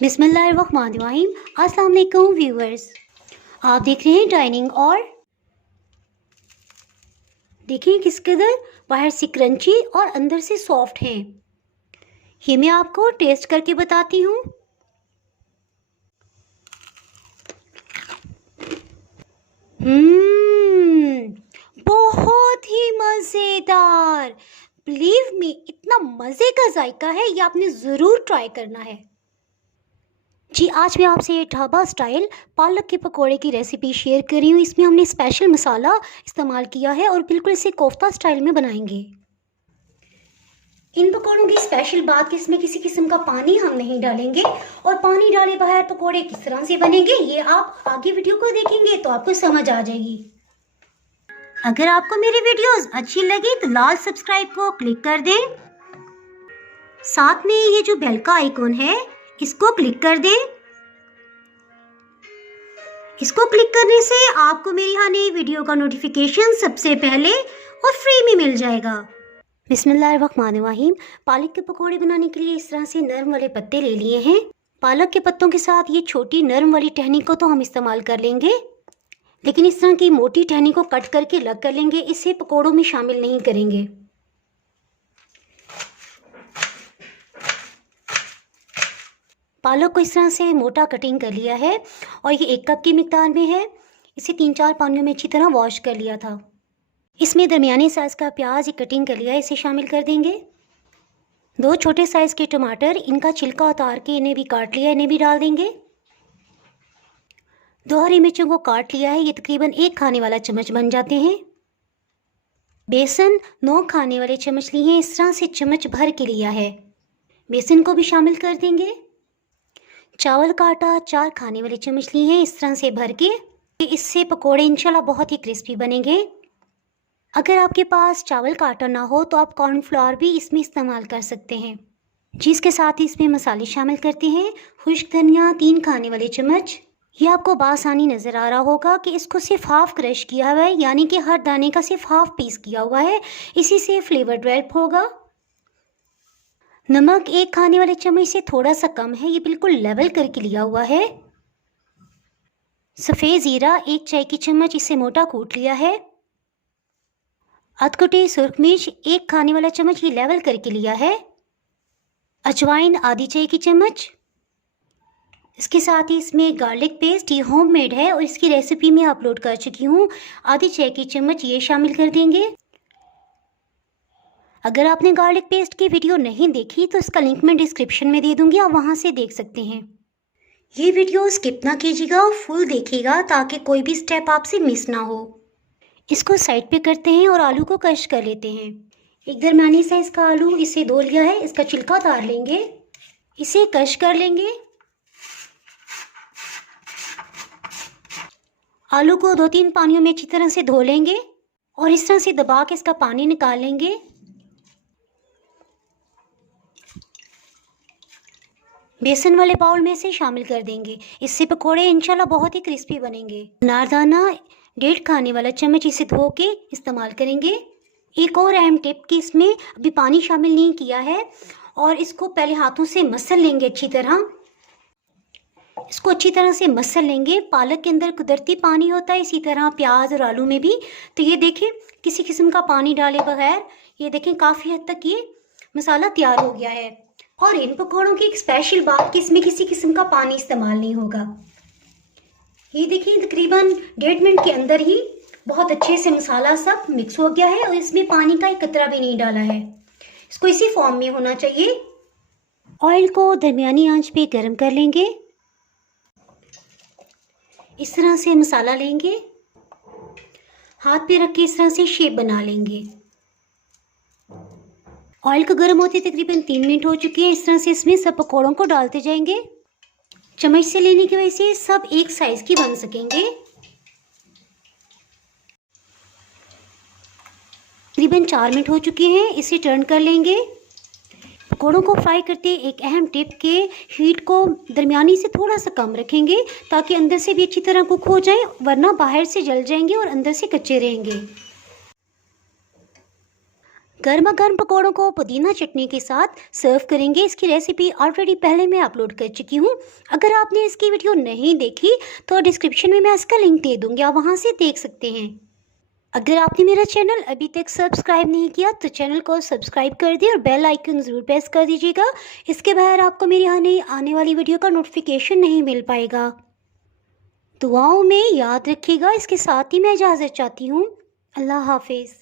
बिस्मिल्लाहिर्रहमानिर्रहीम। अस्सलाम वालेकुम व्यूअर्स, आप देख रहे हैं डाइनिंग। और देखिए किस कदर बाहर से क्रंची और अंदर से सॉफ्ट हैं। ये मैं आपको टेस्ट करके बताती हूँ। बहुत ही मज़ेदार। बिलीव मी, इतना मज़े का जायका है, ये आपने ज़रूर ट्राई करना है। जी, आज मैं आपसे ढाबा स्टाइल पालक के पकोड़े की रेसिपी शेयर कर रही हूँ। इसमें हमने स्पेशल मसाला इस्तेमाल किया है और बिल्कुल इसे कोफ्ता स्टाइल में बनाएंगे। इन पकोड़ों की स्पेशल बात कि इसमें किसी किस्म का पानी हम नहीं डालेंगे, और पानी डाले बगैर पकोड़े किस तरह से बनेंगे ये आप आगे वीडियो को देखेंगे तो आपको समझ आ जाएगी। अगर आपको मेरी वीडियोस अच्छी लगी तो लाल सब्सक्राइब को क्लिक कर दें। साथ में ये जो बेल का आइकॉन है इसको क्लिक कर दें। इसको क्लिक करने से आपको मेरी हर नई वीडियो का नोटिफिकेशन सबसे पहले और फ्री में मिल जाएगा। बिस्मिल्लाहिर्रहमानिर्रहीम। पालक के पकोड़े बनाने के लिए इस तरह से नरम वाले पत्ते ले लिए हैं। पालक के पत्तों के साथ ये छोटी नरम वाली टहनी को तो हम इस्तेमाल कर लेंगे, लेकिन इस तरह की मोटी टहनी को कट करके अलग कर लेंगे, इसे पकोड़ों में शामिल नहीं करेंगे। पालक को इस तरह से मोटा कटिंग कर लिया है और ये 1 कप की मिकदार में है। इसे 3-4 पानियों में अच्छी तरह वॉश कर लिया था। इसमें दरमियाने साइज़ का प्याज एक कटिंग कर लिया है, इसे शामिल कर देंगे। 2 छोटे साइज़ के टमाटर, इनका छिलका उतार के इन्हें भी काट लिया, इन्हें भी डाल देंगे। 2 हरी मिर्चों को काट लिया है, ये तकरीबन 1 खाने वाला चम्मच बन जाते हैं। बेसन 9 खाने वाले चम्मच लिए हैं, इस तरह से चम्मच भर के लिया है, बेसन को भी शामिल कर देंगे। चावल का आटा 4 खाने वाले चम्मच लिए हैं, इस तरह से भर के। इससे पकोड़े इंशाल्लाह बहुत ही क्रिस्पी बनेंगे। अगर आपके पास चावल का आटा ना हो तो आप कॉर्नफ्लोर भी इसमें इस्तेमाल कर सकते हैं। जिसके साथ ही इसमें मसाले शामिल करते हैं। खुश्क धनिया 3 खाने वाले चम्मच। ये आपको बासानी नज़र आ रहा होगा कि इसको सिर्फ हाफ क्रश किया हुआ है, यानी कि हर दाने का सिर्फ हाफ पीस किया हुआ है, इसी से फ्लेवर डेवलप होगा। नमक 1 खाने वाले चम्मच से थोड़ा सा कम है, ये बिल्कुल लेवल करके लिया हुआ है। सफ़ेद ज़ीरा 1 चाय की चम्मच, इसे मोटा कूट लिया है। अधकुटी सुर्ख मिर्च 1 खाने वाला चम्मच, ये लेवल करके लिया है। अजवाइन आधी चाय की चम्मच। इसके साथ ही इसमें गार्लिक पेस्ट, ये होममेड है और इसकी रेसिपी मैं अपलोड कर चुकी हूँ, आधी चाय की चम्मच ये शामिल कर देंगे। अगर आपने गार्लिक पेस्ट की वीडियो नहीं देखी तो इसका लिंक मैं डिस्क्रिप्शन में दे दूँगी, आप वहाँ से देख सकते हैं। ये वीडियो स्किप ना कीजिएगा, फुल देखिएगा ताकि कोई भी स्टेप आपसे मिस ना हो। इसको साइड पे करते हैं और आलू को क्रश कर लेते हैं। एक दरमियानी साइज़ का आलू इसे धो लिया है, इसका छिलका उतार लेंगे, इसे क्रश कर लेंगे। आलू को 2-3 पानियों में अच्छी तरह से धो लेंगे और इस तरह से दबा के इसका पानी निकाल लेंगे। बेसन वाले बाउल में से शामिल कर देंगे, इससे पकोड़े इंशाल्लाह बहुत ही क्रिस्पी बनेंगे। अनारदाना 1.5 खाने वाला चम्मच, इसे धो के इस्तेमाल करेंगे। एक और अहम टिप कि इसमें अभी पानी शामिल नहीं किया है और इसको पहले हाथों से मसल लेंगे अच्छी तरह। इसको अच्छी तरह से मसल लेंगे। पालक के अंदर कुदरती पानी होता है, इसी तरह प्याज और आलू में भी। तो ये देखें, किसी किस्म का पानी डाले बगैर ये देखें काफ़ी हद तक ये मसाला तैयार हो गया है। और इन पकौड़ों की एक स्पेशल बात कि इसमें किसी किस्म का पानी इस्तेमाल नहीं होगा। ये देखिए तकरीबन 1.5 मिनट के अंदर ही बहुत अच्छे से मसाला सब मिक्स हो गया है और इसमें पानी का एक कतरा भी नहीं डाला है। इसको इसी फॉर्म में होना चाहिए। ऑयल को दरमियानी आंच पे गर्म कर लेंगे। इस तरह से मसाला लेंगे, हाथ पे रख के इस तरह से शेप बना लेंगे। ऑयल को गर्म होते तकरीबन 3 मिनट हो चुके हैं। इस तरह से इसमें सब पकौड़ों को डालते जाएंगे। चम्मच से लेने की वजह से सब एक साइज की बन सकेंगे। तकरीबन 4 मिनट हो चुके हैं, इसे टर्न कर लेंगे। पकौड़ों को फ्राई करते एक अहम टिप के हीट को दरमियानी से थोड़ा सा कम रखेंगे ताकि अंदर से भी अच्छी तरह कुक हो जाए, वरना बाहर से जल जाएंगे और अंदर से कच्चे रहेंगे। गर्मा गर्म पकौड़ों को पुदीना चटनी के साथ सर्व करेंगे। इसकी रेसिपी ऑलरेडी पहले मैं अपलोड कर चुकी हूँ। अगर आपने इसकी वीडियो नहीं देखी तो डिस्क्रिप्शन में मैं इसका लिंक दे दूँगी, आप वहाँ से देख सकते हैं। अगर आपने मेरा चैनल अभी तक सब्सक्राइब नहीं किया तो चैनल को सब्सक्राइब कर दिए और बेल आइकन ज़रूर प्रेस कर दीजिएगा। इसके बगैर आपको मेरी आने वाली वीडियो का नोटिफिकेशन नहीं मिल पाएगा। दुआओं में याद रखिएगा। इसके साथ ही मैं इजाज़त चाहती हूँ। अल्लाह हाफिज़।